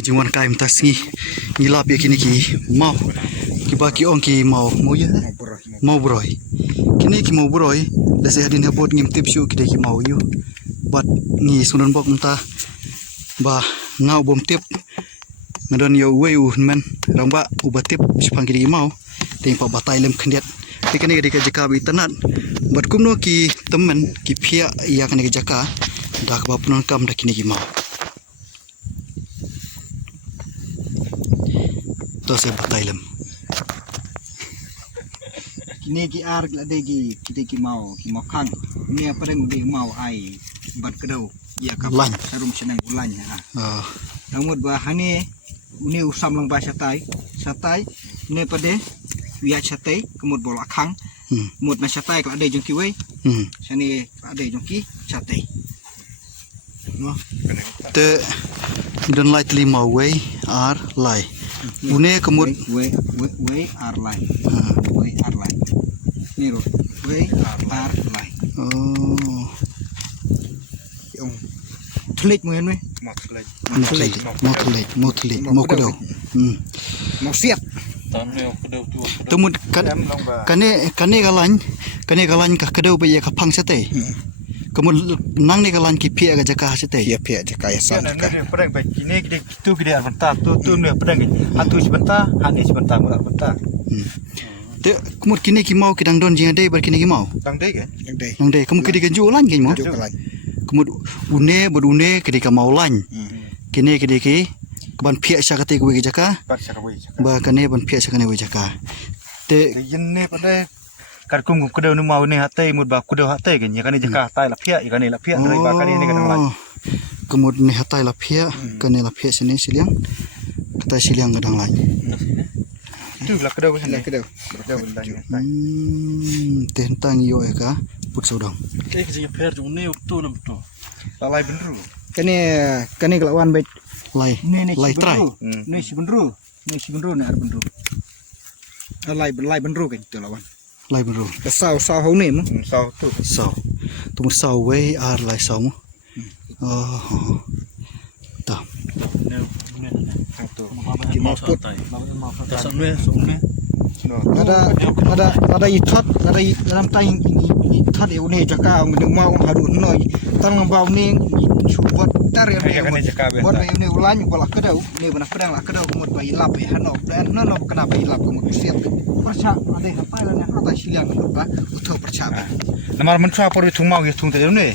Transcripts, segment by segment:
Juan kaim tasngi ngilap ya kini ki mau ki baki ong ki mau ya Mawbroi kini ki Mawbroi lese hadin habot ngim tipsu ki ki mau yu bat ngi sunan bok mta ba ngau bom tip ngadon yo weu men ramba ubatip shaphang ki mau ting pa batai lem kyndiat pikane ki jaka bi tanat bat kumno ki temen ki phia ya kane ki jaka dak ba punon kam dak kini ki mau to se batai lem kini ki ar lade ki kita ki mau khang ni apa deng di mau ai bat kedau ya kapan sarum senang ulanya namun bahane uni usam long ba satai ne pade wiya satai kemud bola khang mud na satai lade jong ki we sani lade jong ki satai no te don light lima we ar lai une kemud we ar lai we ar lai ni ro we ar lai oh yung tulik mo yan we mau kedau mau siap temut kane galan ka kedau be ka phang sate kemud nang ne galan ki phia ga jaka sate phia jaka ya sam ka pedang baik kini tu gede bentar tu ne pedang atu sebentar hani sebentar mudah bentar te kemud kini ki mau kidang don jing ade bar kini ki mau dang dei ke dang dei kemud kidi ganju lan ki mau kemud une kidi ka mau lan kini kidi ki ban phia sa ka te ku jaka ba kane ban phia sa kane we jaka te yin ne pada karkum kedau nu mau ne hatai mud ba kedau hatai ke ya kane jaka hatai la phia ikane la phia dari ba kane ne kadang lan kemud ne hatai la phia kane la phia sini siliang kata siliang kadang lan tu la kedau benda tentang yo ka put saudang ke je per jung ne tu nam tu la lai benru kane kelawan baik lai try ni si benru ne ar benru lai benru ke tu lawan lai bro sao hau ni mo sau tu tu sau we ar lai sau mo ta ki mau put ada itot ada dalam tai itot eu ne jaka ngdeng mau haru noi tang bau ni buat tar ya buat eu ne ulan bola kedau ne bana pedang la kedau kemud bai lap ya hanok dan no kena bai lap kemud siap perca ada apa la apa siliang ba utuh perca namar menca por thung mau ye thung te ne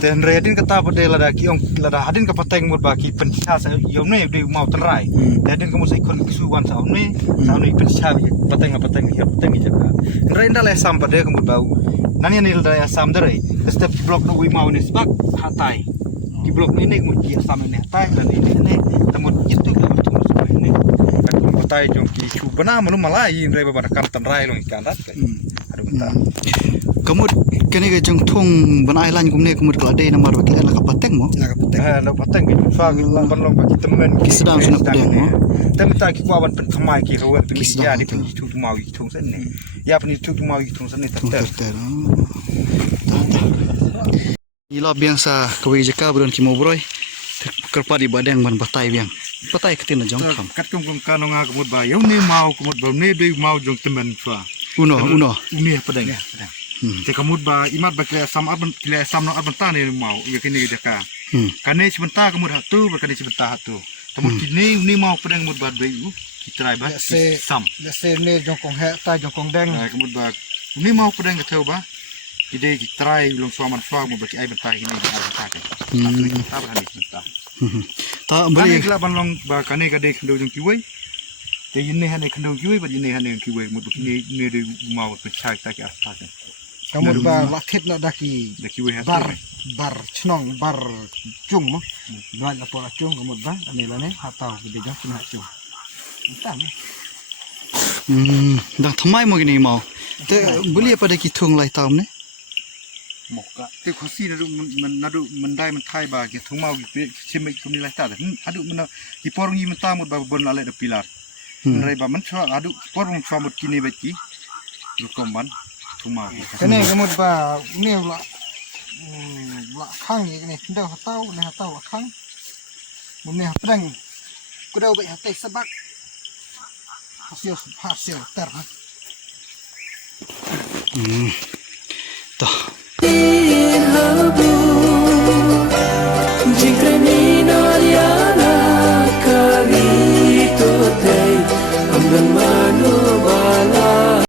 ten redin kata bade lada ki ong lada hadin ka pateng mud ba ki pencha sa yom ne de mau tenrai dadin kamu sai kon kisu wan sa ne pencha pateng ya pateng jaka renda le sam bade kamu bau nani ni lada ya sam dare step block no wi mau ni spak hatai ki block ni mu ki sam ne hatai dan ini ne namun itu ka thung sa ne ka patai jong ki chu bana malu malai re ba kan tenrai long ikan rat aduh bentar kemud kene ga jong thong ban island gumne kemud kala de namar ba kila ka pateng mo la pateng ki fa ki lang ban long ba ki temen ki sedang suna pedang mo tem ta ki wa ban pen thamai ki ro pen ya di pen tu mau ki thong sen ne ya pen tu mau ki thong sen ne ter ila biasa kawe jaka buron ki Mawbroi kerpa di badang ban batai biang batai ketina jong kham kat kum kanonga kemud ba yo ne mau kemud ba ne de mau jong temen fa uno uni pedang te kamud ba imat ba kle sam no abanta ne mau ya kini jaka kane sebentar kamud hatu ba kane sebentar hatu kamud kini uni mau pedang mud ba bayu kitrai ba sam se ne jongkong he ta jongkong deng kamud ba uni mau pedang ke ba ide kitrai long suaman fa mud ba ki ai banta ini abanta ke ta ba ni sebentar ta beli kla ban long ba kane ka de khndo jong kiwei te yinne hane khndo kiwei ba yinne hane kiwei mud ba kini ne de mau pe chai ta ki asta ke kamu ba lakit na daki bar chnong bar chung mo ba la pora chung kamu ba ane la ne hatau de jang kena chung entah dah thamai mo gini mau te beli apa de ki thung lai tam ne mokka te khosi na du mandai man thai ba ki thung mau ki chim ki ni lai ta adu man ki porung yi man ta mut ba bon la le de pilar rai ba man chwa adu porung chwa mut kini ba ki lukomban thuma kene kamu ba ni la khang ni kene ndak hatau la khang mun ne pedang kudau be hate sabak hasil ter Tuh